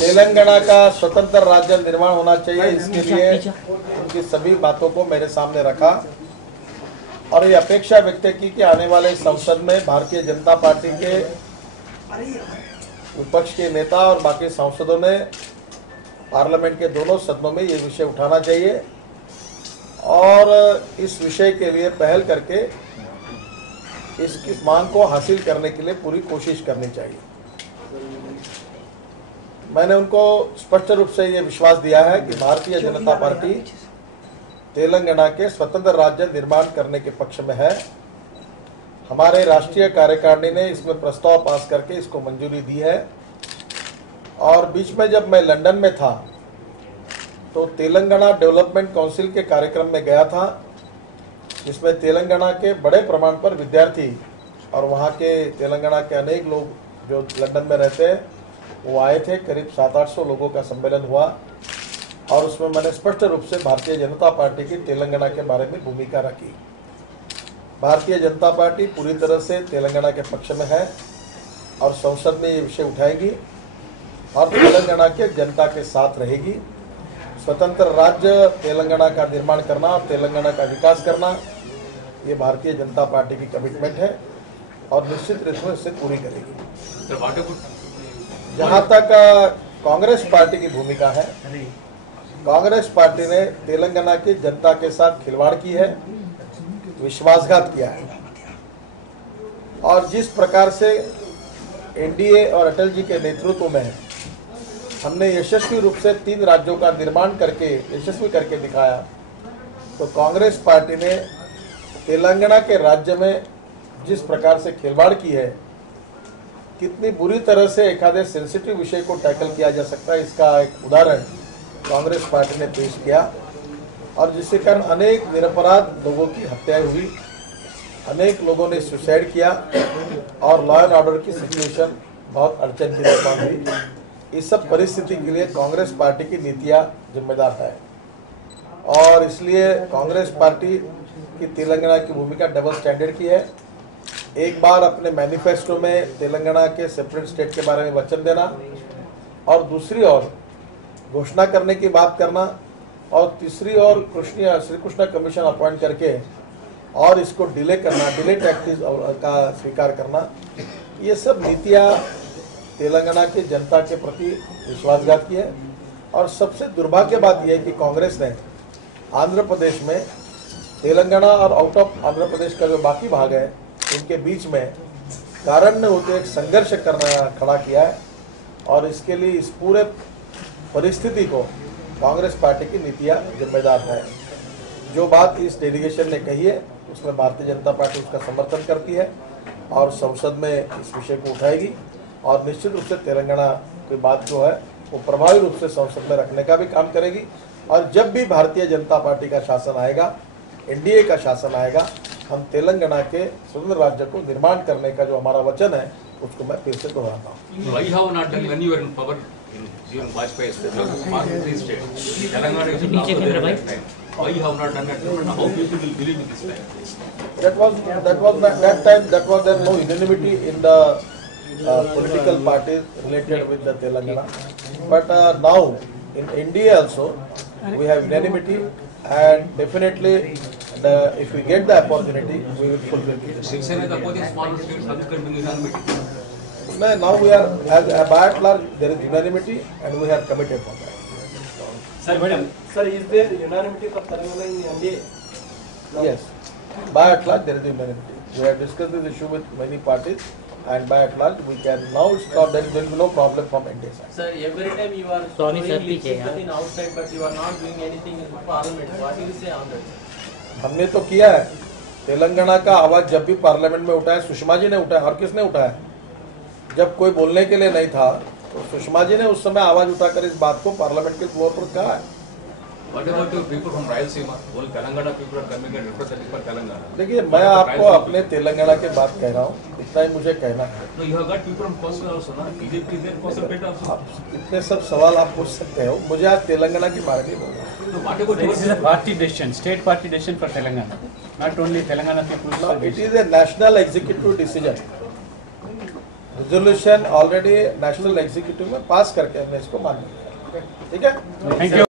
तेलंगाना का स्वतंत्र राज्य निर्माण होना चाहिए, इसके लिए उनकी सभी बातों को मेरे सामने रखा और ये अपेक्षा व्यक्त की कि आने वाले संसद में भारतीय जनता पार्टी के विपक्ष के नेता और बाकी सांसदों ने पार्लियामेंट के दोनों सदनों में ये विषय उठाना चाहिए और इस विषय के लिए पहल करके इसकी मांग को हासिल करने के लिए पूरी कोशिश करनी चाहिए। मैंने उनको स्पष्ट रूप से ये विश्वास दिया है कि भारतीय जनता पार्टी तेलंगाना के स्वतंत्र राज्य निर्माण करने के पक्ष में है। हमारे राष्ट्रीय कार्यकारिणी ने इसमें प्रस्ताव पास करके इसको मंजूरी दी है और बीच में जब मैं लंदन में था तो तेलंगाना डेवलपमेंट काउंसिल के कार्यक्रम में गया था, जिसमें तेलंगाना के बड़े प्रमाण पर विद्यार्थी और वहाँ के तेलंगाना के अनेक लोग जो लंदन में रहते हैं वो आए थे। करीब 700-800 लोगों का सम्मेलन हुआ और उसमें मैंने स्पष्ट रूप से भारतीय जनता पार्टी की तेलंगाना के बारे में भूमिका रखी। भारतीय जनता पार्टी पूरी तरह से तेलंगाना के पक्ष में है और संसद में ये विषय उठाएगी और तेलंगाना के जनता के साथ रहेगी। स्वतंत्र राज्य तेलंगाना का निर्माण करना और तेलंगाना का विकास करना ये भारतीय जनता पार्टी की कमिटमेंट है और निश्चित रूप से इसे पूरी करेगी। जहाँ तक कांग्रेस पार्टी की भूमिका है, कांग्रेस पार्टी ने तेलंगाना की जनता के साथ खिलवाड़ की है, विश्वासघात किया है और जिस प्रकार से एनडीए और अटल जी के नेतृत्व में हमने यशस्वी रूप से 3 राज्यों का निर्माण करके यशस्वी करके दिखाया, तो कांग्रेस पार्टी ने तेलंगाना के राज्य में जिस प्रकार से खिलवाड़ की है, कितनी बुरी तरह से एखादे सेंसिटिव विषय को टैकल किया जा सकता है, इसका एक उदाहरण कांग्रेस पार्टी ने पेश किया और जिसके कारण अनेक निरपराध लोगों की हत्याएं हुई, अनेक लोगों ने सुसाइड किया और लॉ एंड ऑर्डर की सिचुएशन बहुत अड़चन की निर्माण हुई। इस सब परिस्थिति के लिए कांग्रेस पार्टी की नीतियां जिम्मेदार है और इसलिए कांग्रेस पार्टी की तेलंगाना की भूमिका डबल स्टैंडर्ड की है। एक बार अपने मैनिफेस्टो में तेलंगाना के सेपरेट स्टेट के बारे में वचन देना और दूसरी ओर घोषणा करने की बात करना और तीसरी ओर श्री कृष्णा कमीशन अपॉइंट करके और इसको डिले करना, डिले टैक्टिस का स्वीकार करना, ये सब नीतियाँ तेलंगाना की जनता के प्रति विश्वासघात की है। और सबसे दुर्भाग्य बात यह है कि कांग्रेस ने आंध्र प्रदेश में तेलंगाना और आउट ऑफ आंध्र प्रदेश का जो बाकी भाग है इनके बीच में कारण होते एक संघर्ष करना खड़ा किया है और इसके लिए इस पूरे परिस्थिति को कांग्रेस पार्टी की नीतियां जिम्मेदार है। जो बात इस डेलीगेशन ने कही है उसमें भारतीय जनता पार्टी उसका समर्थन करती है और संसद में इस विषय को उठाएगी और निश्चित रूप से तेलंगाना की बात जो है वो प्रभावी रूप से संसद में रखने का भी काम करेगी। और जब भी भारतीय जनता पार्टी का शासन आएगा, एनडीए का शासन आएगा, हम तेलंगाना के स्वतंत्र राज्य को निर्माण करने का जो हमारा वचन है उसको मैं फिर से दोहराता हूँ। Political parties related with the Telangana, but now in India also we have unanimity and definitely if we get the opportunity we will fulfill it. Now we are by and large there is unanimity and we are committed for that. Sir, is there unanimity for Telangana in NDA? No. Yes, by and large there is unanimity. We have discussed this issue with many parties. And by and large, we can now start. There will be no problem from India side. Sir, every time you are showing sympathy outside, but you are not doing anything in Parliament. What do you say on that? हमने तो किया है। तेलंगाना का आवाज जब भी parliament में उठाया, सुषमा जी ने उठाया और किसने उठाया? जब कोई बोलने के लिए नहीं था, तो सुषमा जी ने उस समय आवाज उठाकर इस बात को पार्लियामेंट के फ्लोर पर कहा है। What about the people from Rayalaseema? All Telangana people are coming and representing for Telangana. देखिए, मैं आपको अपने तेलंगाना के बात कह रहा हूँ, इतना ही मुझे कहना है। No, you have got people from Kosala also, na? BJP there, Kosala also. इतने सब सवाल आप पूछ सकते हो, मुझे आज तेलंगाना की बारे में बोलना है। No, what about this is a party decision, state party decision for Telangana, not only Telangana people. No, it is a national executive decision. Resolution already national executive में पास करके हमने इसको मान्य किया। ठीक है। Thank you.